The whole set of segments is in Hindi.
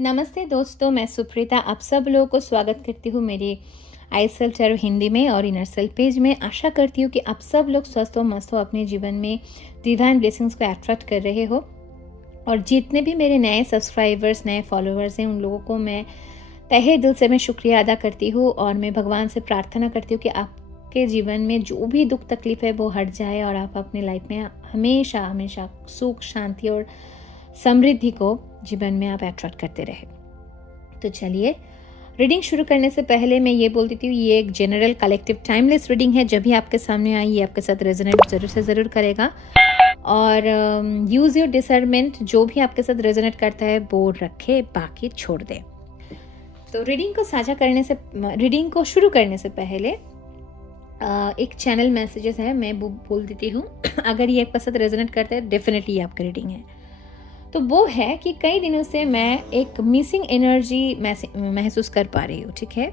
नमस्ते दोस्तों, मैं सुप्रीता आप सब लोगों को स्वागत करती हूँ मेरी आई सेल्फ टैरो हिंदी में और इनर सेल्फ पेज में। आशा करती हूँ कि आप सब लोग स्वस्थ हो, मस्त हो, अपने जीवन में डिवाइन ब्लेसिंग्स को अट्रैक्ट कर रहे हो। और जितने भी मेरे नए सब्सक्राइबर्स, नए फॉलोअर्स हैं, उन लोगों को मैं तहे दिल से मैं शुक्रिया अदा करती हूँ और मैं भगवान से प्रार्थना करती हूँ कि आपके जीवन में जो भी दुख तकलीफ है वो हट जाए और आप अपने लाइफ में हमेशा हमेशा सुख, शांति और समृद्धि को जीवन में आप अट्रैक्ट करते रहे। तो चलिए, रीडिंग शुरू करने से पहले मैं ये बोलती थी, ये एक जनरल कलेक्टिव टाइमलेस रीडिंग है। जब भी आपके सामने आई, ये आपके साथ रेजोनेट ज़रूर से ज़रूर करेगा और यूज़ योर डिसर्नमेंट। जो भी आपके साथ रेजोनेट करता है वो रखे, बाकी छोड़ दे। तो रीडिंग को शुरू करने से पहले एक चैनल मैसेजेस है, मैं वो बोल देती हूँ। अगर ये आपके साथ रेजोनेट करता है, डेफिनेटली ये आपका रीडिंग है। तो वो है कि कई दिनों से मैं एक मिसिंग एनर्जी महसूस कर पा रही हूँ। ठीक है,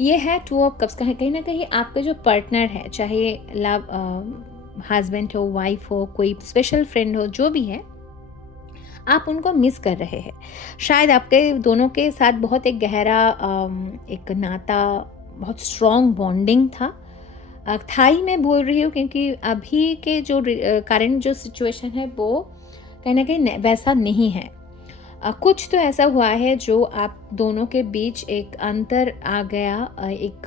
ये है 2 ऑफ कप्स का है। कहीं ना कहीं आपका जो पार्टनर है, चाहे लव हस्बैंड हो, वाइफ हो, कोई स्पेशल फ्रेंड हो, जो भी है, आप उनको मिस कर रहे हैं। शायद आपके दोनों के साथ बहुत एक गहरा एक नाता, बहुत स्ट्रॉन्ग बॉन्डिंग था ही मैं बोल रही हूँ, क्योंकि अभी के जो करंट जो सिचुएशन है वो कहीं ना कहीं वैसा नहीं है। कुछ तो ऐसा हुआ है जो आप दोनों के बीच एक अंतर आ गया। एक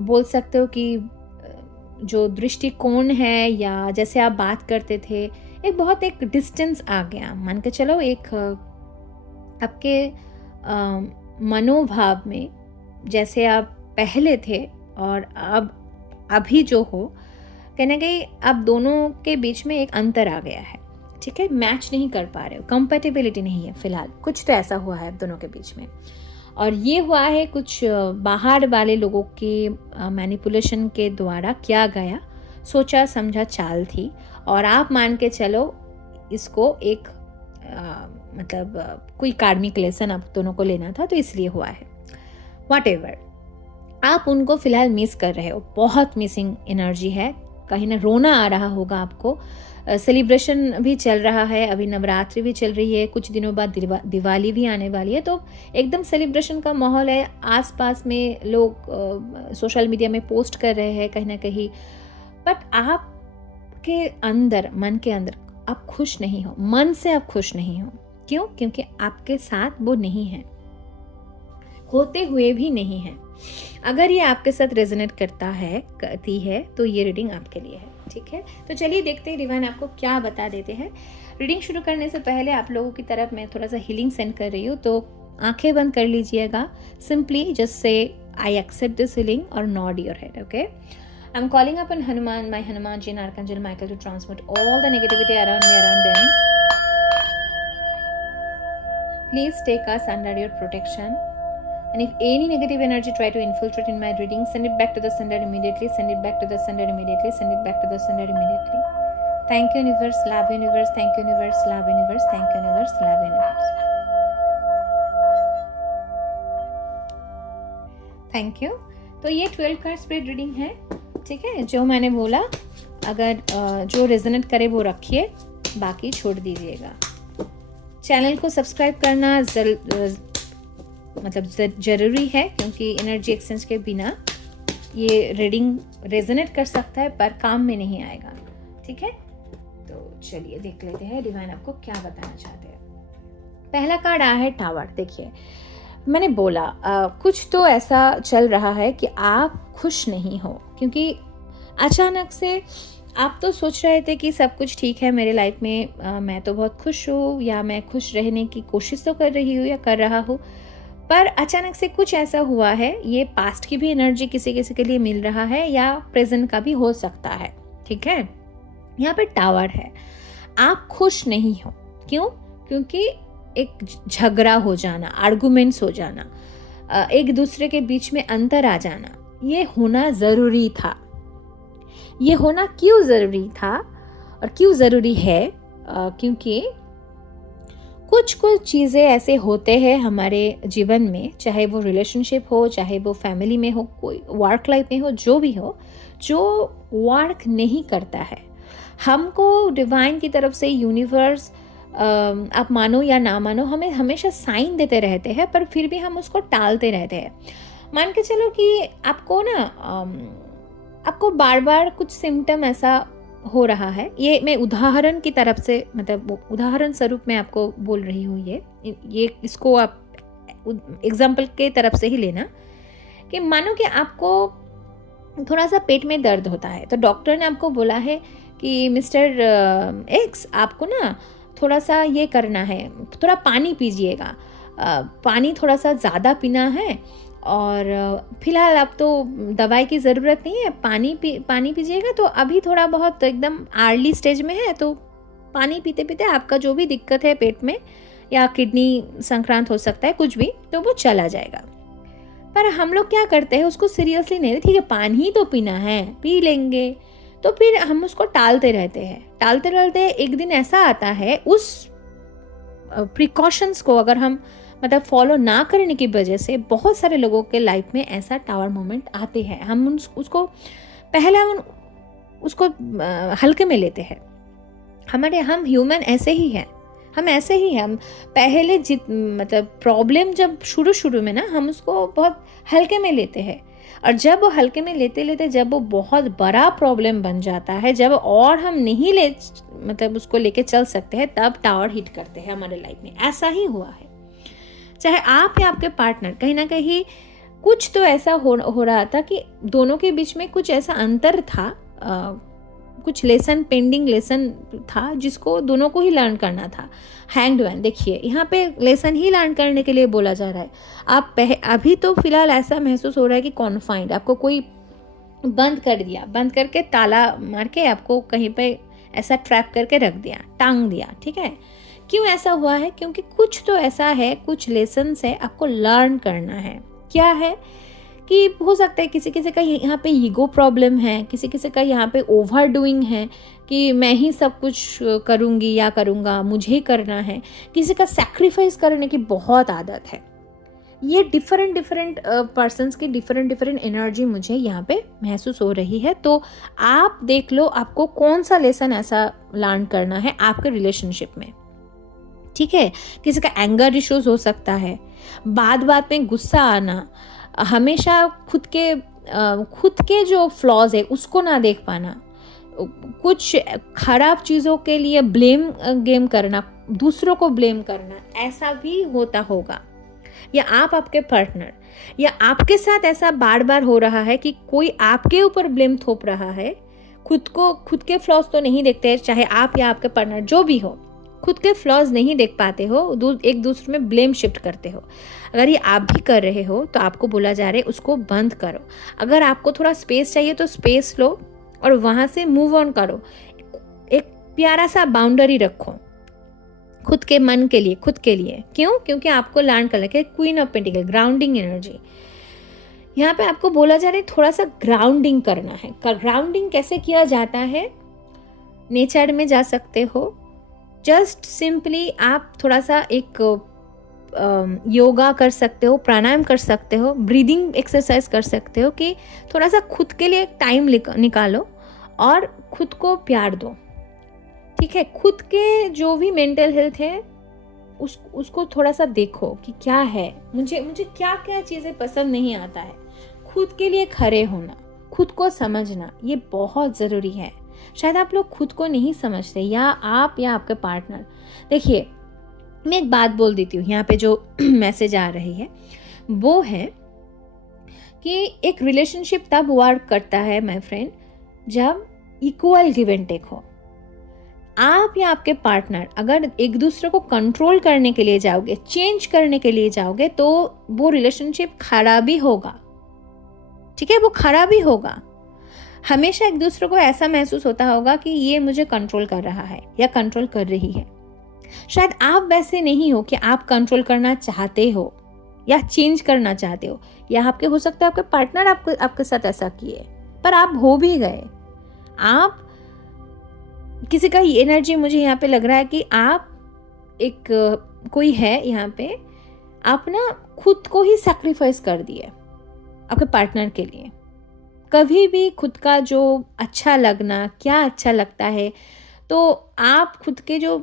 बोल सकते हो कि जो दृष्टिकोण है या जैसे आप बात करते थे, एक बहुत एक डिस्टेंस आ गया। मान के चलो, एक आपके मनोभाव में जैसे आप पहले थे और अब अभी जो हो, कहीं ना कहीं आप दोनों के बीच में एक अंतर आ गया है। ठीक है, मैच नहीं कर पा रहे हो, कंपैटिबिलिटी नहीं है फिलहाल। कुछ तो ऐसा हुआ है आप दोनों के बीच में, और ये हुआ है कुछ बाहर वाले लोगों के मैनिपुलेशन के द्वारा किया गया सोचा समझा चाल थी। और आप मान के चलो, इसको एक कोई कार्मिक लेसन आप दोनों को लेना था, तो इसलिए हुआ है। व्हाटएवर, आप उनको फिलहाल मिस कर रहे हो, बहुत मिसिंग एनर्जी है। कहीं ना रोना आ रहा होगा आपको। सेलिब्रेशन भी चल रहा है, अभी नवरात्रि भी चल रही है, कुछ दिनों बाद दिवाली भी आने वाली है, तो एकदम सेलिब्रेशन का माहौल है। आसपास में लोग सोशल मीडिया में पोस्ट कर रहे हैं कहीं ना कहीं, बट आपके अंदर, मन के अंदर आप खुश नहीं हो, मन से आप खुश नहीं हो। क्यों? क्योंकि आपके साथ वो नहीं है, होते हुए भी नहीं है। अगर ये आपके साथ रेजोनेट करती है तो ये रीडिंग आपके लिए है। ठीक है, तो चलिए देखते हैं डिवाइन आपको क्या बता देते हैं। रीडिंग शुरू करने से पहले आप लोगों की तरफ मैं थोड़ा सा हीलिंग सेंड कर रही हूँ, तो आंखें बंद कर लीजिएगा। Simply just say I accept this healing और nod your head. Okay, I am calling upon Hanuman, my Hanuman ji and archangel Michael to transmit all the negativity around me, around them. Please take us under your protection. And if any negative energy try to infiltrate in my reading, send it back to the sender immediately. Send it back to the sender immediately. Send it back to the sender immediately. Thank you universe, love universe, thank you universe, love universe, thank you universe, love universe. Thank you. तो ये 12 कार्ड स्प्रेड रीडिंग है। ठीक है, जो मैंने बोला, अगर जो रेजोनेट करे वो रखिए, बाकी छोड़ दीजिएगा। चैनल को सब्सक्राइब करना ज़रूरी है, क्योंकि एनर्जी एक्सचेंज के बिना ये रीडिंग रेजोनेट कर सकता है पर काम में नहीं आएगा। ठीक है, तो चलिए देख लेते हैं डिवाइन आपको क्या बताना चाहते हैं। पहला कार्ड आया है टावर। देखिए, मैंने बोला कुछ तो ऐसा चल रहा है कि आप खुश नहीं हो, क्योंकि अचानक से आप तो सोच रहे थे कि सब कुछ ठीक है मेरे लाइफ में, मैं तो बहुत खुश हूँ, या मैं खुश रहने की कोशिश तो कर रही हूँ या कर रहा हूँ, पर अचानक से कुछ ऐसा हुआ है। ये पास्ट की भी एनर्जी किसी किसी के लिए मिल रहा है, या प्रेजेंट का भी हो सकता है। ठीक है, यहाँ पे टावर है। आप खुश नहीं हो, क्यों? क्योंकि एक झगड़ा हो जाना, आर्गुमेंट्स हो जाना, एक दूसरे के बीच में अंतर आ जाना, ये होना ज़रूरी था। ये होना क्यों ज़रूरी था और क्यों ज़रूरी है? क्योंकि कुछ चीज़ें ऐसे होते हैं हमारे जीवन में, चाहे वो रिलेशनशिप हो, चाहे वो फैमिली में हो, कोई वर्क लाइफ में हो, जो भी हो, जो वर्क नहीं करता है। हमको डिवाइन की तरफ से यूनिवर्स आप मानो या ना मानो, हमें हमेशा साइन देते रहते हैं, पर फिर भी हम उसको टालते रहते हैं। मान के चलो कि आपको ना आपको बार बार कुछ सिम्टम ऐसा हो रहा है, ये मैं उदाहरण की तरफ से, मतलब उदाहरण स्वरूप मैं आपको बोल रही हूँ, ये इसको आप एग्जाम्पल के तरफ से ही लेना, कि मानो कि आपको थोड़ा सा पेट में दर्द होता है, तो डॉक्टर ने आपको बोला है कि मिस्टर एक्स, आपको ना थोड़ा सा ये करना है, थोड़ा पानी पीजिएगा, पानी थोड़ा सा ज़्यादा पीना है, और फिलहाल आप तो दवाई की ज़रूरत नहीं है, पानी पीजिएगा, तो अभी थोड़ा बहुत एकदम अर्ली स्टेज में है, तो पानी पीते पीते आपका जो भी दिक्कत है पेट में या किडनी संक्रांत हो सकता है, कुछ भी, तो वो चला जाएगा। पर हम लोग क्या करते हैं, उसको सीरियसली नहीं लेते, ठीक है पानी ही तो पीना है, पी लेंगे, तो फिर हम उसको टालते रहते हैं। टालते रहते एक दिन ऐसा आता है, उस प्रिकॉशंस को अगर हम मतलब फॉलो ना करने की वजह से बहुत सारे लोगों के लाइफ में ऐसा टावर मोमेंट आते हैं। हम उसको पहले हम उसको हल्के में लेते हैं। हम ह्यूमन ऐसे ही हैं, हम ऐसे ही हैं। हम पहले मतलब प्रॉब्लम जब शुरू में ना, हम उसको बहुत हल्के में लेते हैं, और जब वो हल्के में लेते लेते जब वो बहुत बड़ा प्रॉब्लम बन जाता है, जब और हम नहीं मतलब उसको लेके चल सकते हैं, तब टावर हिट करते हैं हमारे लाइफ में। ऐसा ही हुआ है, चाहे आप या आपके पार्टनर, कहीं ना कहीं कुछ तो ऐसा हो रहा था कि दोनों के बीच में कुछ ऐसा अंतर था, कुछ पेंडिंग लेसन था, जिसको दोनों को ही लर्न करना था। हैंग्ड मैन, देखिए यहाँ पे लेसन ही लर्न करने के लिए बोला जा रहा है। आप अभी तो फिलहाल ऐसा महसूस हो रहा है कि कॉन्फाइंड, आपको कोई बंद कर दिया, बंद करके ताला मार के आपको कहीं पे ऐसा ट्रैप करके रख दिया, टांग दिया, ठीक है। क्यों ऐसा हुआ है? क्योंकि कुछ तो ऐसा है, कुछ लेसन्स है, आपको लर्न करना है। क्या है कि हो सकता है किसी किसी का यहाँ पे ईगो प्रॉब्लम है, किसी किसी का यहाँ पे ओवर डूइंग है कि मैं ही सब कुछ करूँगी या करूँगा, मुझे ही करना है। किसी का सैक्रिफाइस करने की बहुत आदत है। ये डिफरेंट पर्सन्स की डिफरेंट एनर्जी मुझे यहाँ पे महसूस हो रही है। तो आप देख लो आपको कौन सा लेसन ऐसा लर्न करना है आपके रिलेशनशिप में, ठीक है। किसी का एंगर इश्यूज हो सकता है, बात में गुस्सा आना, हमेशा खुद के जो फ्लॉज है उसको ना देख पाना, कुछ खराब चीज़ों के लिए ब्लेम गेम करना, दूसरों को ब्लेम करना, ऐसा भी होता होगा। या आप आपके पार्टनर या आपके साथ ऐसा बार बार हो रहा है कि कोई आपके ऊपर ब्लेम थोप रहा है, खुद के फ्लॉज तो नहीं देखते, चाहे आप या आपके पार्टनर जो भी हो, खुद के फ्लॉज नहीं देख पाते हो, एक दूसरे में ब्लेम शिफ्ट करते हो। अगर ये आप भी कर रहे हो तो आपको बोला जा रहा है उसको बंद करो। अगर आपको थोड़ा स्पेस चाहिए तो स्पेस लो और वहाँ से मूव ऑन करो। एक प्यारा सा बाउंड्री रखो खुद के मन के लिए, खुद के लिए। क्यों? क्योंकि आपको लर्न करना है। Queen of pentacle, grounding energy, यहाँ पे आपको बोला जा रहा है थोड़ा सा ग्राउंडिंग करना है। ग्राउंडिंग कैसे किया जाता है? नेचर में जा सकते हो, जस्ट सिंपली आप थोड़ा सा एक योगा कर सकते हो, प्राणायाम कर सकते हो, ब्रीदिंग एक्सरसाइज कर सकते हो, कि थोड़ा सा खुद के लिए टाइम निकालो और खुद को प्यार दो, ठीक है। खुद के जो भी मेंटल हेल्थ है उसको थोड़ा सा देखो कि क्या है, मुझे क्या क्या चीज़ें पसंद नहीं आता है। खुद के लिए खड़े होना, खुद को समझना, ये बहुत ज़रूरी है। शायद आप लोग खुद को नहीं समझते, या आप या आपके पार्टनर। देखिए मैं एक बात बोल देती हूँ, यहाँ पे जो मैसेज आ रही है वो है कि एक रिलेशनशिप तब वर्क करता है माय फ्रेंड, जब इक्वल गिव एंड टेक हो। आप या आपके पार्टनर अगर एक दूसरे को कंट्रोल करने के लिए जाओगे, चेंज करने के लिए जाओगे, तो वो रिलेशनशिप खराब ही होगा, ठीक है। वो खराब ही होगा। हमेशा एक दूसरे को ऐसा महसूस होता होगा कि ये मुझे कंट्रोल कर रहा है या कंट्रोल कर रही है। शायद आप वैसे नहीं हो कि आप कंट्रोल करना चाहते हो या चेंज करना चाहते हो, या आपके हो सकता है आपके पार्टनर आपके साथ ऐसा किए, पर आप हो भी गए। आप किसी का एनर्जी मुझे यहाँ पे लग रहा है कि आप एक कोई है यहाँ पे, आप ना खुद को ही सैक्रिफाइस कर दिए आपके पार्टनर के लिए। कभी भी खुद का जो अच्छा लगना, क्या अच्छा लगता है, तो आप खुद के जो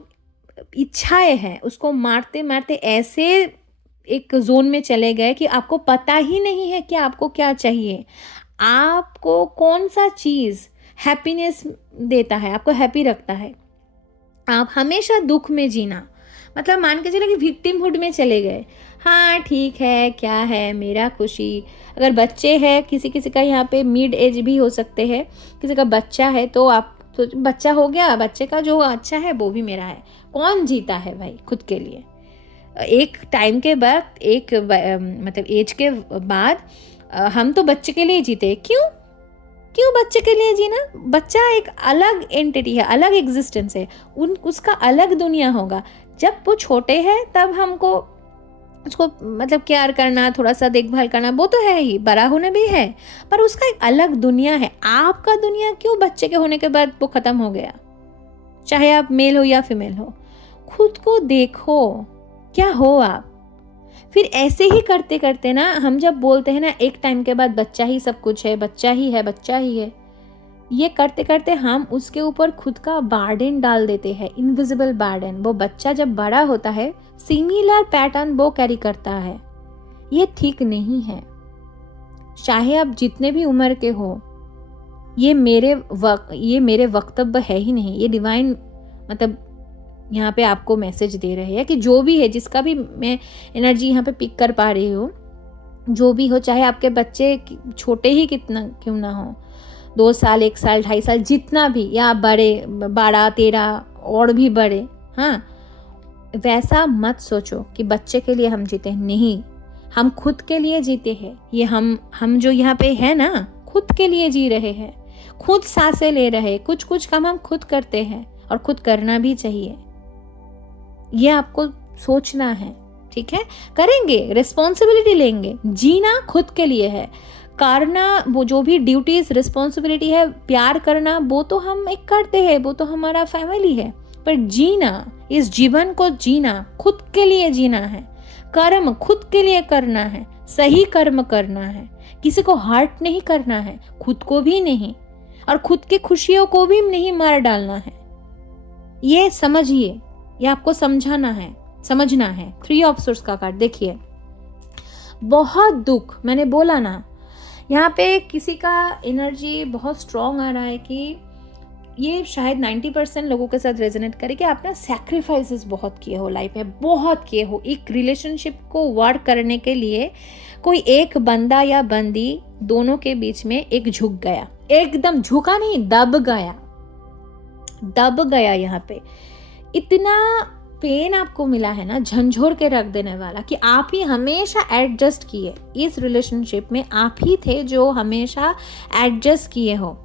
इच्छाएं हैं उसको मारते मारते ऐसे एक जोन में चले गए कि आपको पता ही नहीं है कि आपको क्या चाहिए, आपको कौन सा चीज़ हैप्पीनेस देता है, आपको हैप्पी रखता है। आप हमेशा दुख में जीना, मतलब मान के चलो कि विक्टिमहुड में चले गए। हाँ ठीक है, क्या है मेरा खुशी। अगर बच्चे हैं, किसी किसी का यहाँ पे मिड एज भी हो सकते हैं, किसी का बच्चा है तो आप तो बच्चा हो गया, बच्चे का जो अच्छा है वो भी मेरा है। कौन जीता है भाई खुद के लिए? एक टाइम के बाद मतलब एज के बाद हम तो बच्चे के लिए जीते। क्यों क्यों बच्चे के लिए जीना? बच्चा एक अलग एंटिटी है, अलग एग्जिस्टेंस है, उसका अलग दुनिया होगा। जब वो छोटे हैं तब हमको उसको मतलब केयर करना, थोड़ा सा देखभाल करना वो तो है ही, बड़ा होने भी है, पर उसका एक अलग दुनिया है। आपका दुनिया क्यों बच्चे के होने के बाद वो खत्म हो गया? चाहे आप मेल हो या फीमेल हो, खुद को देखो क्या हो आप। फिर ऐसे ही करते करते ना, हम जब बोलते हैं ना एक टाइम के बाद बच्चा ही सब कुछ है, बच्चा ही है, बच्चा ही है, ये करते करते हम उसके ऊपर खुद का बार्डन डाल देते हैं, इनविजिबल बार्डन। वो बच्चा जब बड़ा होता है सिमिलर पैटर्न वो कैरी करता है। ये ठीक नहीं है। चाहे आप जितने भी उम्र के हो, ये मेरे वक्तव्य है ही नहीं, ये डिवाइन मतलब यहाँ पे आपको मैसेज दे रहे हैं कि जो भी है, जिसका भी मैं एनर्जी यहाँ पे पिक कर पा रही हूँ, जो भी हो, चाहे आपके बच्चे छोटे ही कितना क्यों ना हो, 2 साल 1 साल 2.5 साल जितना भी, या बड़े 12 13 और भी बड़े, हाँ, वैसा मत सोचो कि बच्चे के लिए हम जीते। नहीं, हम खुद के लिए जीते हैं। ये हम जो यहाँ पे है ना, खुद के लिए जी रहे हैं, खुद सांसें ले रहे हैं, कुछ कुछ काम हम खुद करते हैं और खुद करना भी चाहिए। ये आपको सोचना है, ठीक है? करेंगे, रिस्पॉन्सिबिलिटी लेंगे। जीना खुद के लिए है, करना वो जो भी ड्यूटीज रिस्पॉन्सिबिलिटी है, प्यार करना वो तो हम एक करते हैं, वो तो हमारा फैमिली है, पर जीना, इस जीवन को जीना खुद के लिए जीना है। कर्म खुद के लिए करना है, सही कर्म करना है, किसी को हर्ट नहीं करना है, खुद को भी नहीं, और खुद की खुशियों को भी नहीं मार डालना है। ये समझिए, ये आपको समझना है। 3 ऑफ सोर्स का कार्ड देखिए, बहुत दुख, मैंने बोला ना, यहाँ पे किसी का एनर्जी बहुत स्ट्रॉन्ग आ रहा है कि ये शायद 90% लोगों के साथ रेजोनेट करे कि आपने सैक्रिफाइसेस बहुत किए हो लाइफ में, बहुत किए हो। एक रिलेशनशिप को वर्क करने के लिए कोई एक बंदा या बंदी दोनों के बीच में एक झुक गया, एकदम झुका नहीं, दब गया। यहाँ पे इतना पेन आपको मिला है ना, झंझोर के रख देने वाला, कि आप ही हमेशा एडजस्ट किए इस रिलेशनशिप में, आप ही थे जो हमेशा एडजस्ट किए हो,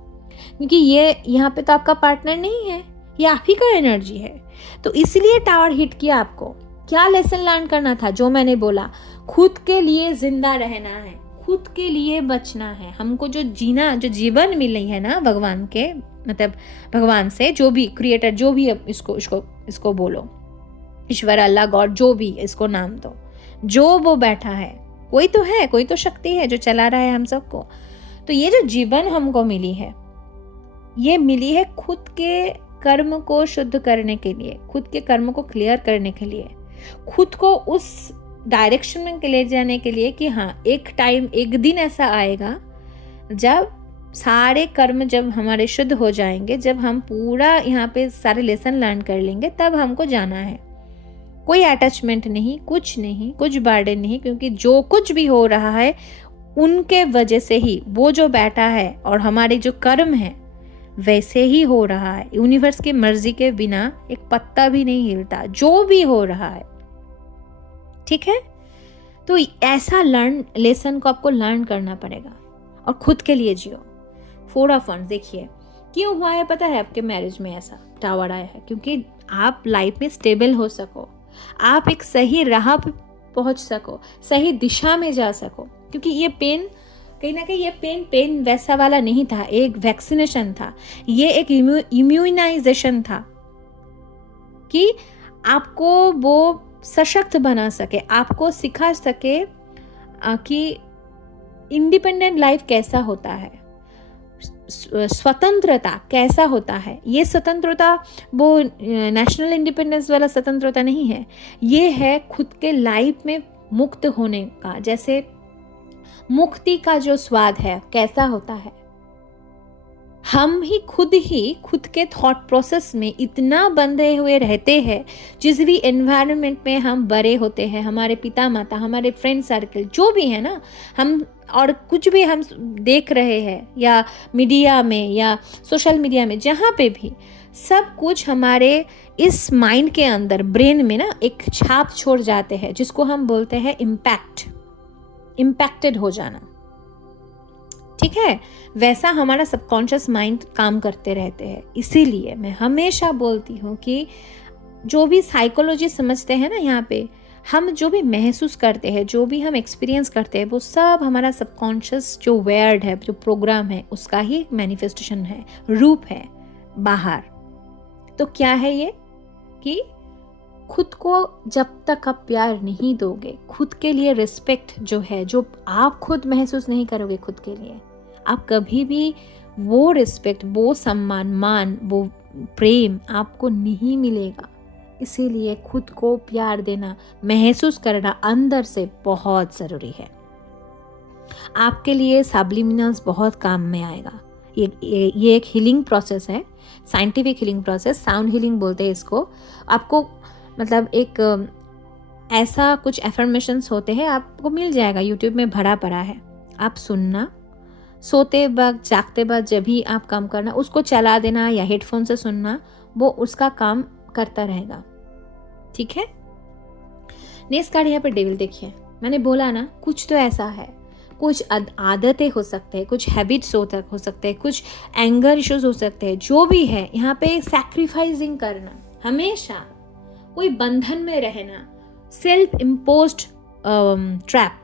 क्योंकि ये यहाँ पे तो आपका पार्टनर नहीं है, ये आप ही का एनर्जी है। तो इसलिए टावर हिट किया आपको। क्या लेसन लर्न करना था? जो मैंने बोला, खुद के लिए जिंदा रहना है, खुद के लिए बचना है। हमको जो जीवन मिली है ना भगवान के, मतलब भगवान से, जो भी क्रिएटर, जो भी इसको बोलो, ईश्वर, अल्लाह, गॉड, जो भी इसको नाम दो, जो वो बैठा है, कोई तो है, कोई तो शक्ति है जो चला रहा है हम सबको। तो ये जो जीवन हमको मिली है, ये मिली है खुद के कर्म को शुद्ध करने के लिए, खुद के कर्म को क्लियर करने के लिए, खुद को उस डायरेक्शन में ले जाने के लिए कि हाँ, एक दिन ऐसा आएगा जब सारे कर्म जब हमारे शुद्ध हो जाएंगे, जब हम पूरा यहाँ पे सारे लेसन लर्न कर लेंगे, तब हमको जाना है। कोई अटैचमेंट नहीं, कुछ नहीं, कुछ बर्डन नहीं, क्योंकि जो कुछ भी हो रहा है उनके वजह से ही, वो जो बैठा है और हमारे जो कर्म है वैसे ही हो रहा है। यूनिवर्स की मर्जी के बिना एक पत्ता भी नहीं हिलता, जो भी हो रहा है, ठीक है? तो ऐसा लेसन को आपको लर्न करना पड़ेगा और खुद के लिए जियो। 4 ऑफ वंड्स देखिए, क्यों हुआ है पता है? आपके मैरिज में ऐसा टावर आया है क्योंकि आप लाइफ में स्टेबल हो सको, आप एक सही राह पे पहुंच सको, सही दिशा में जा सको। क्योंकि ये पेन, कहीं ना कहीं ये पेन वैसा वाला नहीं था, एक वैक्सीनेशन था, ये एक इम्यूनाइजेशन था कि आपको वो सशक्त बना सके, आपको सिखा सके कि इंडिपेंडेंट लाइफ कैसा होता है, स्वतंत्रता कैसा होता है, ये स्वतंत्रता वो नेशनल इंडिपेंडेंस वाला स्वतंत्रता नहीं है, ये है खुद के लाइफ में मुक्त होने का। जैसे मुक्ति का जो स्वाद है कैसा होता है, हम ही खुद के थॉट प्रोसेस में इतना बंधे हुए रहते हैं। जिस भी एनवायरनमेंट में हम बड़े होते हैं, हमारे पिता माता, हमारे फ्रेंड सर्कल जो भी है ना, हम और कुछ भी हम देख रहे हैं या मीडिया में या सोशल मीडिया में, जहाँ पे भी सब कुछ हमारे इस माइंड के अंदर, ब्रेन में ना एक छाप छोड़ जाते हैं, जिसको हम बोलते हैं इम्पैक्टेड हो जाना। ठीक है, वैसा हमारा सबकॉन्शियस माइंड काम करते रहते हैं। इसीलिए मैं हमेशा बोलती हूँ कि जो भी साइकोलॉजी समझते हैं ना, यहाँ पे हम जो भी महसूस करते हैं, जो भी हम एक्सपीरियंस करते हैं, वो सब हमारा सबकॉन्शियस जो वर्ड है, जो प्रोग्राम है, उसका ही मैनिफेस्टेशन है, रूप है बाहर। तो क्या है ये कि खुद को जब तक आप प्यार नहीं दोगे, खुद के लिए रिस्पेक्ट जो है, जो आप खुद महसूस नहीं करोगे खुद के लिए, आप कभी भी वो रिस्पेक्ट, वो सम्मान, वो प्रेम आपको नहीं मिलेगा। इसीलिए खुद को प्यार देना, महसूस करना अंदर से बहुत ज़रूरी है। आपके लिए सब्लिमिनल्स बहुत काम में आएगा। ये एक हीलिंग प्रोसेस है, scientific healing process, sound healing बोलते हैं इसको। आपको मतलब एक ऐसा कुछ एफर्मेशंस होते हैं, आपको मिल जाएगा, यूट्यूब में भरा पड़ा है, आप सुनना, सोते वक्त, जागते वक्त, जब भी आप काम करना, उसको चला देना या हेडफोन से सुनना, वो उसका काम करता रहेगा। ठीक है। नेक्स्ट कार्ड यहाँ पर डेविल देखिए, मैंने बोला ना, कुछ तो ऐसा है, कुछ आदतें हो सकते हैं, कुछ हैबिट्स हो सकते हैं, कुछ एंगर इश्यूज हो सकते हैं, जो भी है यहाँ पे सैक्रिफाइसिंग करना, हमेशा कोई बंधन में रहना, सेल्फ इम्पोज्ड ट्रैप।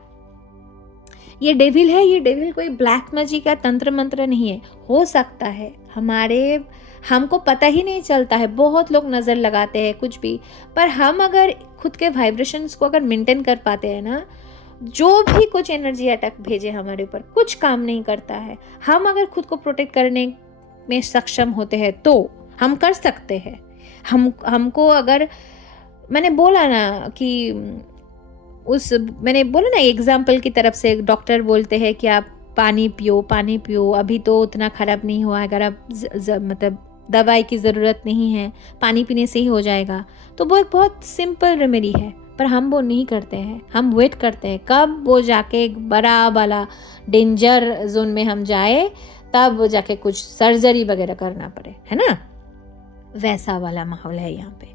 ये डेविल है, ये डेविल कोई ब्लैक मैजिक का तंत्र मंत्र नहीं है। हो सकता है हमको पता ही नहीं चलता है, बहुत लोग नज़र लगाते हैं कुछ भी, पर हम अगर खुद के वाइब्रेशंस को अगर मेंटेन कर पाते हैं ना, जो भी कुछ एनर्जी अटैक भेजे हमारे ऊपर कुछ काम नहीं करता है। हम अगर खुद को प्रोटेक्ट करने में सक्षम होते हैं तो हम कर सकते हैं। हमको अगर मैंने बोला ना एग्जाम्पल की तरफ से डॉक्टर बोलते हैं कि आप पानी पियो, अभी तो उतना खराब नहीं हुआ है, अगर आप मतलब दवाई की ज़रूरत नहीं है, पानी पीने से ही हो जाएगा, तो वो एक बहुत सिंपल रेमेडी है। पर हम वो नहीं करते हैं, हम वेट करते हैं कब वो जाके एक बड़ा वाला डेंजर जोन में हम जाए, तब वो जाके कुछ सर्जरी वगैरह करना पड़े, है ना, वैसा वाला माहौल है यहाँ पे।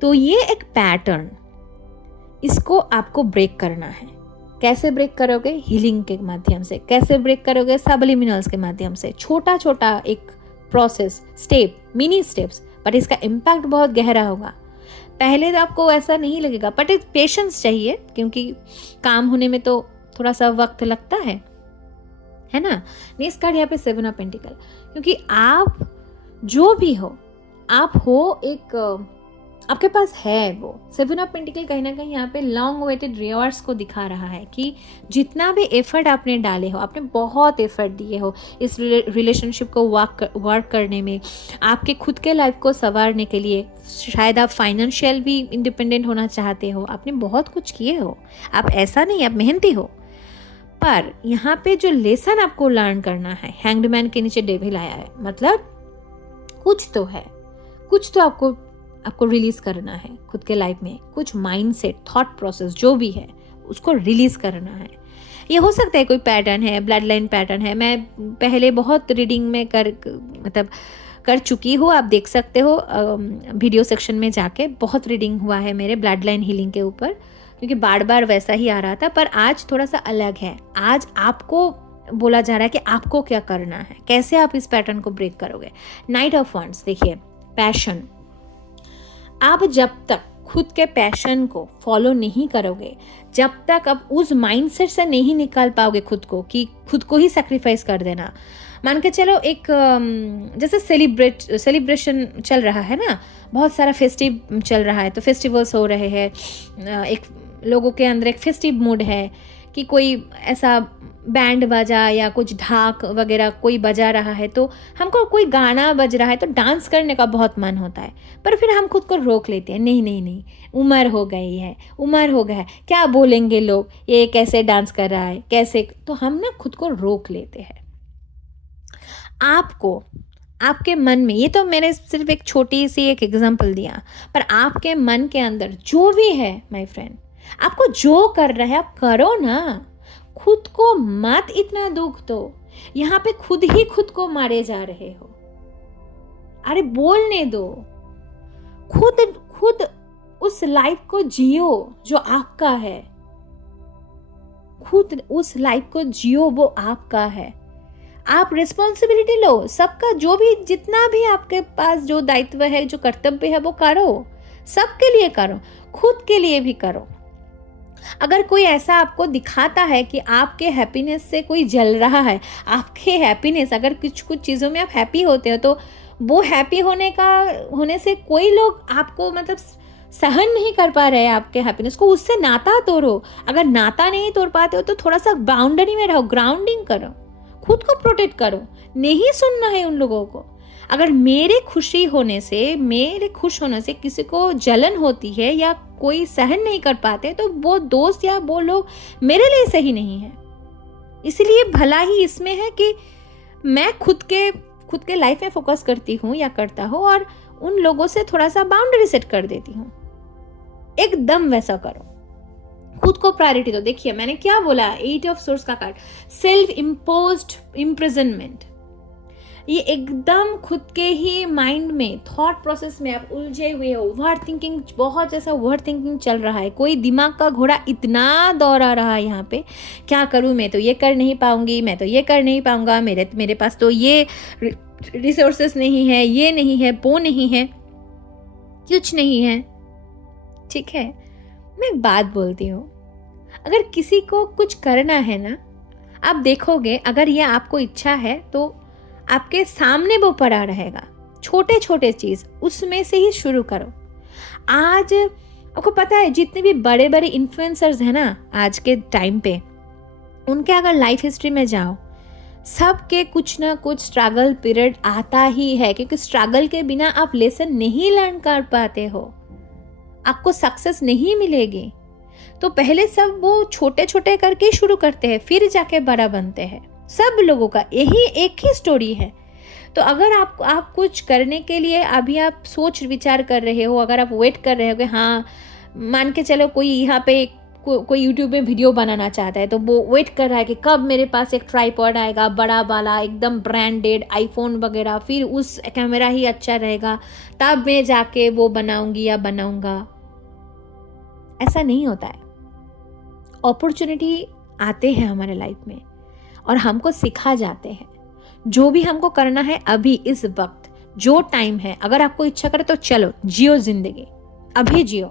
तो ये एक पैटर्न, इसको आपको ब्रेक करना है। कैसे ब्रेक करोगे? हीलिंग के माध्यम से। कैसे ब्रेक करोगे? सब्लिमिनल्स के माध्यम से। छोटा छोटा एक process, step, mini steps, but इसका इम्पैक्ट बहुत गहरा होगा। पहले तो आपको ऐसा नहीं लगेगा, बट एक पेशेंस चाहिए, क्योंकि काम होने में तो थोड़ा सा वक्त लगता है ना। नेक्स्ट कार्ड यहाँ पे 7 ऑफ पेंटिकल, क्योंकि आप जो भी हो, आप हो एक, आपके पास है वो 7 ऑफ पेंटिकल, कहीं ना कहीं यहाँ पे लॉन्ग वेटेड रिवॉर्ड्स को दिखा रहा है कि जितना भी एफर्ट आपने डाले हो, आपने बहुत एफर्ट दिए हो इस रिलेशनशिप को वर्क करने में, आपके खुद के लाइफ को संवारने के लिए, शायद आप फाइनेंशियल भी इंडिपेंडेंट होना चाहते हो, आपने बहुत कुछ किए हो, आप ऐसा नहीं, आप मेहनती हो। पर यहाँ पे जो लेसन आपको लर्न करना है, हैंग्ड मैन के नीचे डेविल आया है, मतलब कुछ तो है, कुछ तो आपको रिलीज करना है खुद के लाइफ में, कुछ माइंडसेट, थॉट प्रोसेस जो भी है उसको रिलीज करना है। ये हो सकता है कोई पैटर्न है, ब्लड लाइन पैटर्न है। मैं पहले बहुत रीडिंग में कर चुकी हूँ, आप देख सकते हो वीडियो सेक्शन में जाके, बहुत रीडिंग हुआ है मेरे ब्लड लाइन हीलिंग के ऊपर, क्योंकि बार बार वैसा ही आ रहा था। पर आज थोड़ा सा अलग है, आज आपको बोला जा रहा है कि आपको क्या करना है, कैसे आप इस पैटर्न को ब्रेक करोगे। नाइट ऑफ वांड्स देखिए, पैशन, आप जब तक खुद के पैशन को फॉलो नहीं करोगे, जब तक आप उस माइंडसेट से नहीं निकाल पाओगे खुद को कि खुद को ही सैक्रिफाइस कर देना। मान के चलो एक जैसे सेलिब्रेशन चल रहा है ना, बहुत सारा फेस्टिव चल रहा है, तो फेस्टिवल्स हो रहे हैं, एक लोगों के अंदर एक फेस्टिव मूड है कि कोई ऐसा बैंड बजा या कुछ ढाक वगैरह कोई बजा रहा है, तो हमको कोई गाना बज रहा है तो डांस करने का बहुत मन होता है, पर फिर हम खुद को रोक लेते हैं, नहीं नहीं नहीं, उम्र हो गई है, उम्र हो गया है, क्या बोलेंगे लोग, ये कैसे डांस कर रहा है, कैसे, तो हम ना खुद को रोक लेते हैं। आपको आपके मन में, ये तो मैंने सिर्फ एक छोटी सी एक एग्जांपल दिया, पर आपके मन के अंदर जो भी है माय फ्रेंड, आपको जो कर रहा है आप करो ना, खुद को मत इतना दुख दो। यहाँ पे खुद ही खुद को मारे जा रहे हो, अरे बोलने दो, खुद खुद उस लाइफ को जियो जो आपका है, खुद उस लाइफ को जियो वो आपका है। आप रिस्पॉन्सिबिलिटी लो सबका, जो भी जितना भी आपके पास जो दायित्व है, जो कर्तव्य है वो करो, सबके लिए करो, खुद के लिए भी करो। अगर कोई ऐसा आपको दिखाता है कि आपके हैप्पीनेस से कोई जल रहा है, आपके हैप्पीनेस, अगर कुछ कुछ चीज़ों में आप हैप्पी होते हो, तो वो हैप्पी होने से कोई लोग आपको मतलब सहन नहीं कर पा रहे हैं आपके हैप्पीनेस को, उससे नाता तोड़ो। अगर नाता नहीं तोड़ पाते हो तो थोड़ा सा बाउंड्री में रहो, ग्राउंडिंग करो, खुद को प्रोटेक्ट करो, नहीं सुनना है उन लोगों को। अगर मेरे खुश होने से किसी को जलन होती है या कोई सहन नहीं कर पाते, तो वो दोस्त या वो लोग मेरे लिए सही नहीं है। इसलिए भला ही इसमें है कि मैं खुद के लाइफ में फोकस करती हूँ या करता हूँ, और उन लोगों से थोड़ा सा बाउंड्री सेट कर देती हूँ। एकदम वैसा करो, खुद को प्रायोरिटी दो। देखिए मैंने क्या बोला, 8 ऑफ सोर्स का कार्ड, सेल्फ इम्पोज्ड इम्प्रिजनमेंट, ये एकदम खुद के ही माइंड में, थॉट प्रोसेस में आप उलझे हुए हो, ओवर थिंकिंग, बहुत जैसा ओवर थिंकिंग चल रहा है, कोई दिमाग का घोड़ा इतना दौड़ा रहा है यहाँ पे, क्या करूँ, मैं तो ये कर नहीं पाऊंगी, मैं तो ये कर नहीं पाऊंगा, मेरे पास तो ये रिसोर्सेस नहीं है, ये नहीं है, वो नहीं है, कुछ नहीं है। ठीक है, मैं एक बात बोलती हूँ, अगर किसी को कुछ करना है ना, आप देखोगे अगर ये आपको इच्छा है तो आपके सामने वो पड़ा रहेगा। छोटे छोटे चीज़ उसमें से ही शुरू करो। आज आपको पता है जितने भी बड़े बड़े इन्फ्लुएंसर्स हैं ना आज के टाइम पे, उनके अगर लाइफ हिस्ट्री में जाओ, सबके कुछ ना कुछ स्ट्रगल पीरियड आता ही है, क्योंकि स्ट्रगल के बिना आप लेसन नहीं लर्न कर पाते हो, आपको सक्सेस नहीं मिलेगी। तो पहले सब वो छोटे छोटे करके शुरू करते हैं, फिर जाके बड़ा बनते हैं। सब लोगों का यही एक ही स्टोरी है। तो अगर आप कुछ करने के लिए अभी आप सोच विचार कर रहे हो, अगर आप वेट कर रहे हो कि हाँ, मान के चलो कोई यहाँ पे कोई यूट्यूब में वीडियो बनाना चाहता है, तो वो वेट कर रहा है कि कब मेरे पास एक ट्राइपॉड आएगा बड़ा वाला, एकदम ब्रांडेड आईफोन वगैरह, फिर उस कैमरा ही अच्छा रहेगा, तब मैं जाके वो बनाऊंगी या बनाऊंगा। ऐसा नहीं होता है। अपॉर्चुनिटी आते हैं हमारे लाइफ में और हमको सिखा जाते हैं। जो भी हमको करना है अभी इस वक्त जो टाइम है, अगर आपको इच्छा करे तो चलो जियो जिंदगी, अभी जियो।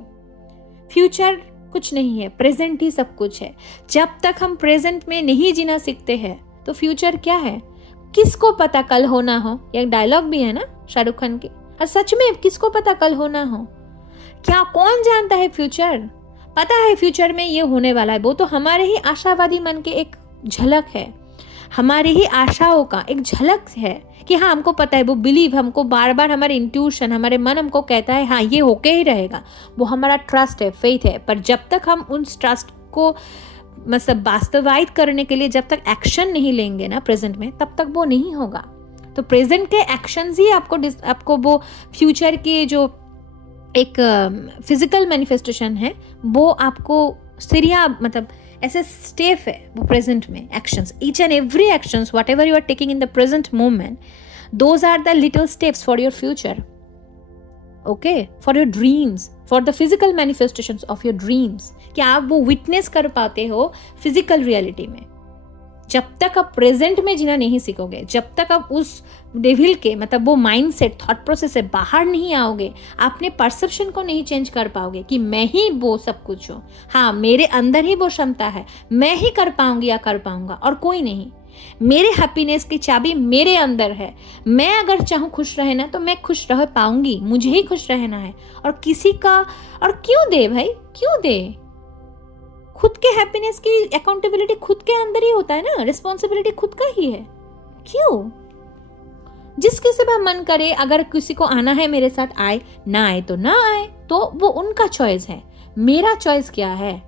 फ्यूचर कुछ नहीं है, प्रेजेंट ही सब कुछ है। जब तक हम प्रेजेंट में नहीं जीना सीखते हैं तो फ्यूचर क्या है, किसको पता कल हो ना हो। ये डायलॉग भी है ना शाहरुख खान की, और सच में किसको पता कल हो ना हो, क्या कौन जानता है फ्यूचर। पता है फ्यूचर में ये होने वाला है, वो तो हमारे ही आशावादी मन के एक झलक है, हमारी ही आशाओं का एक झलक है कि हाँ हमको पता है, वो बिलीव, हमको बार बार हमारे इंट्यूशन, हमारे मन हमको कहता है हाँ ये होके ही रहेगा, वो हमारा ट्रस्ट है, फेथ है। पर जब तक हम उन ट्रस्ट को मतलब वास्तवायित करने के लिए जब तक एक्शन नहीं लेंगे ना प्रेजेंट में, तब तक वो नहीं होगा। तो प्रेजेंट के एक्शंस ही आपको वो फ्यूचर के जो एक फिजिकल मैनिफेस्टेशन है वो आपको सीरिया मतलब ऐसे स्टेप है वो प्रेजेंट में actions, each and every actions whatever you are taking in the present moment, those are the little steps for your future, okay, for your dreams, for the physical manifestations of your dreams, कि आप वो विटनेस कर पाते हो फिजिकल रियलिटी में। जब तक आप प्रेजेंट में जीना नहीं सीखोगे, जब तक आप उस डेविल के मतलब वो माइंडसेट, थॉट प्रोसेस से बाहर नहीं आओगे, आपने परसेप्शन को नहीं चेंज कर पाओगे कि मैं ही वो सब कुछ हूँ, हाँ मेरे अंदर ही वो क्षमता है, मैं ही कर पाऊंगी या कर पाऊंगा और कोई नहीं, मेरे हैप्पीनेस की चाबी मेरे अंदर है, मैं अगर चाहूँ खुश रहना तो मैं खुश रह पाऊंगी, मुझे ही खुश रहना है। और किसी का और क्यों दे भाई, क्यों दे, खुद के हैप्पीनेस की अकाउंटेबिलिटी खुद के अंदर ही होता है ना, रिस्पॉन्सिबिलिटी खुद का ही है। क्यों? जिस किसी का मन करे, अगर किसी को आना है मेरे साथ आए, ना आए तो ना आए, तो वो उनका चॉइस है। मेरा चॉइस क्या है?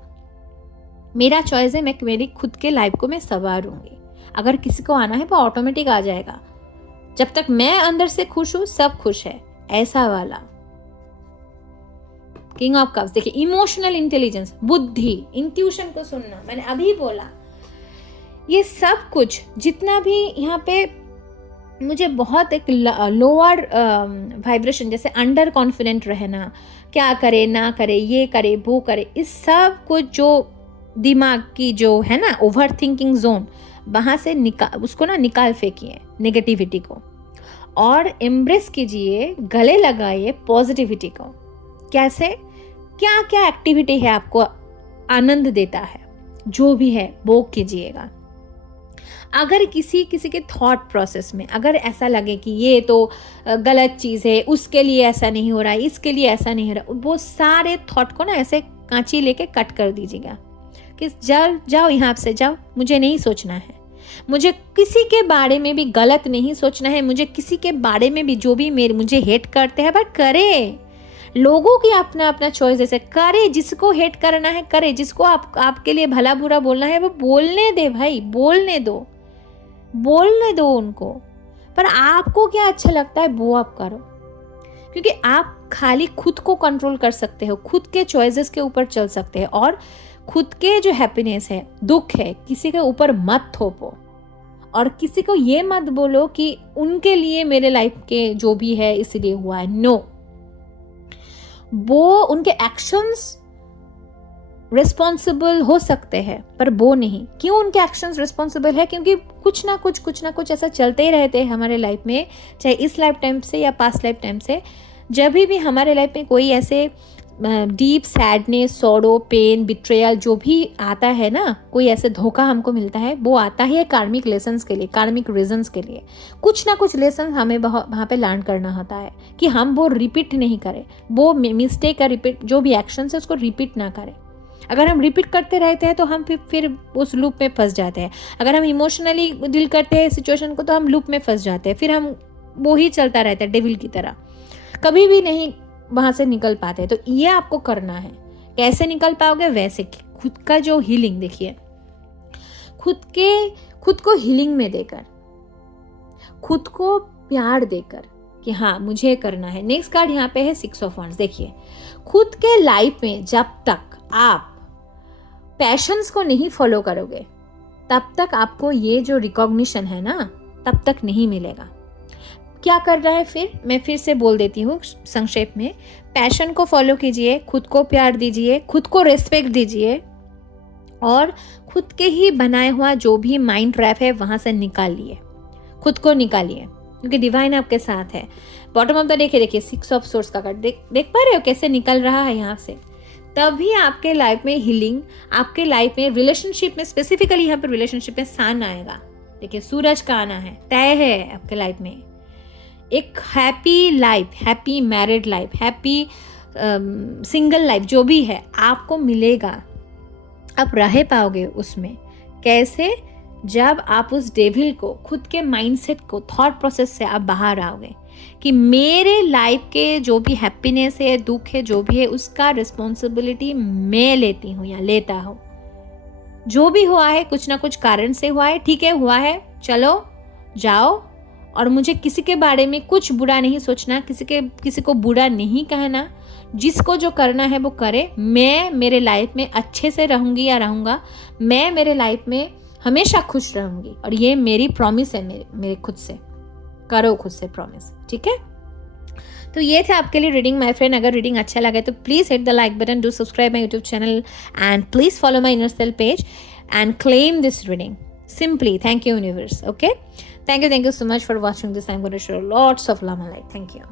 मेरा चॉइस है मैं मेरी खुद के लाइफ को मैं संवारूंगी। अगर किसी को आना है वो ऑटोमेटिक आ जाएगा। जब तक मैं अंदर से खुश हूं सब खुश है, ऐसा वाला। किंग ऑफ कप्स देखिए, इमोशनल इंटेलिजेंस, बुद्धि, इंट्यूशन को सुनना, मैंने अभी बोला, ये सब कुछ जितना भी यहाँ पे मुझे बहुत एक लोअर वाइब्रेशन, जैसे अंडर कॉन्फिडेंट रहना, क्या करे ना करे, ये करे वो करे, इस सब कुछ जो दिमाग की जो है ना ओवर थिंकिंग जोन, वहाँ से उसको ना निकाल फेंकिए नेगेटिविटी को, और एम्ब्रेस कीजिए, गले लगाइए पॉजिटिविटी को। कैसे? क्या क्या एक्टिविटी है आपको आनंद देता है, जो भी है वो कीजिएगा। अगर किसी के थॉट प्रोसेस में अगर ऐसा लगे कि ये तो गलत चीज़ है, उसके लिए ऐसा नहीं हो रहा है, इसके लिए ऐसा नहीं हो रहा, वो सारे थॉट को ना ऐसे कांची लेके कट कर दीजिएगा कि जाओ यहाँ से जाओ, मुझे नहीं सोचना है, मुझे किसी के बारे में भी गलत नहीं सोचना है, मुझे किसी के बारे में भी जो भी मुझे हेट करते हैं बट करे, लोगों की अपना अपना चॉइस ऐसे करे, जिसको हेट करना है करे, जिसको आपके लिए भला बुरा बोलना है वो बोलने दे भाई, बोलने दो उनको। पर आपको क्या अच्छा लगता है वो आप करो, क्योंकि आप खाली खुद को कंट्रोल कर सकते हो, खुद के चॉइसेस के ऊपर चल सकते हैं, और खुद के जो हैप्पीनेस है, दुख है, किसी के ऊपर मत थोपो, और किसी को ये मत बोलो कि उनके लिए मेरे लाइफ के जो भी है इसलिए हुआ है। नो, वो उनके एक्शंस रिस्पॉन्सिबल हो सकते हैं पर वो नहीं। क्यों उनके एक्शंस रिस्पॉन्सिबल है? क्योंकि कुछ ना कुछ ऐसा चलते ही रहते हैं हमारे लाइफ में, चाहे इस लाइफ टाइम से या पास्ट लाइफ टाइम से। जब भी हमारे लाइफ में कोई ऐसे deep sadness, sorrow, pain, betrayal जो भी आता है ना, कोई ऐसे धोखा हमको मिलता है, वो आता ही है कार्मिक लेसन्स के लिए, कार्मिक रीजंस के लिए। कुछ ना कुछ लेसन हमें वहाँ पे लर्न करना होता है कि हम वो रिपीट नहीं करें, वो मिस्टेक का रिपीट, जो भी एक्शन है उसको रिपीट ना करें। अगर हम रिपीट करते रहते हैं तो हम फिर उस लूप में फंस जाते हैं। अगर हम इमोशनली डील करते हैं सिचुएशन को तो हम लूप में फंस जाते हैं, फिर हम वो ही चलता रहता है डेविल की तरह, कभी भी नहीं वहाँ से निकल पाते। तो ये आपको करना है। कैसे निकल पाओगे? वैसे खुद का जो हीलिंग, देखिए, खुद को हीलिंग में देकर, खुद को प्यार देकर कि हाँ मुझे करना है। नेक्स्ट कार्ड यहाँ पे है 6 ऑफ वांड्स। देखिए, खुद के लाइफ में जब तक आप पैशंस को नहीं फॉलो करोगे तब तक आपको ये जो रिकॉग्निशन है ना तब तक नहीं मिलेगा। क्या करना है फिर? मैं फिर से बोल देती हूँ संक्षेप में। पैशन को फॉलो कीजिए, खुद को प्यार दीजिए, खुद को रिस्पेक्ट दीजिए, और खुद के ही बनाए हुआ जो भी माइंड ट्रैप है वहां से निकालिए, खुद को निकालिए, क्योंकि डिवाइन आपके साथ है। बॉटम ऑफ द देखिए 6 ऑफ सोर्स का कार्ड देख पा रहे हो कैसे निकल रहा है यहाँ से। तभी आपके लाइफ में हीलिंग, आपके लाइफ में रिलेशनशिप में, स्पेसिफिकली यहाँ पर रिलेशनशिप में सन आएगा। देखिए, सूरज का आना है, तय है आपके लाइफ में। एक happy life, happy married life, happy single life जो भी है आपको मिलेगा। आप रह पाओगे उसमें। कैसे? जब आप उस डेविल को, खुद के माइंडसेट को, थॉट प्रोसेस से आप बाहर आओगे कि मेरे लाइफ के जो भी हैप्पीनेस है, दुख है, जो भी है, उसका रिस्पॉन्सिबिलिटी मैं लेती हूँ या लेता हूँ। जो भी हुआ है कुछ ना कुछ कारण से हुआ है, ठीक है, हुआ है, चलो जाओ, और मुझे किसी के बारे में कुछ बुरा नहीं सोचना, किसी को बुरा नहीं कहना, जिसको जो करना है वो करे। मैं मेरे लाइफ में अच्छे से रहूँगी या रहूँगा, मैं मेरे लाइफ में हमेशा खुश रहूँगी, और ये मेरी प्रॉमिस है मेरे खुद से। करो खुद से प्रॉमिस, ठीक है? तो ये थे आपके लिए रीडिंग माय फ्रेंड। अगर रीडिंग अच्छा लगे तो please hit the like button, do subscribe my YouTube channel, and please follow my inner self page and claim this reading. Simply, thank you universe. Okay, thank you so much for watching this. I'm going to show lots of love and light. Thank you.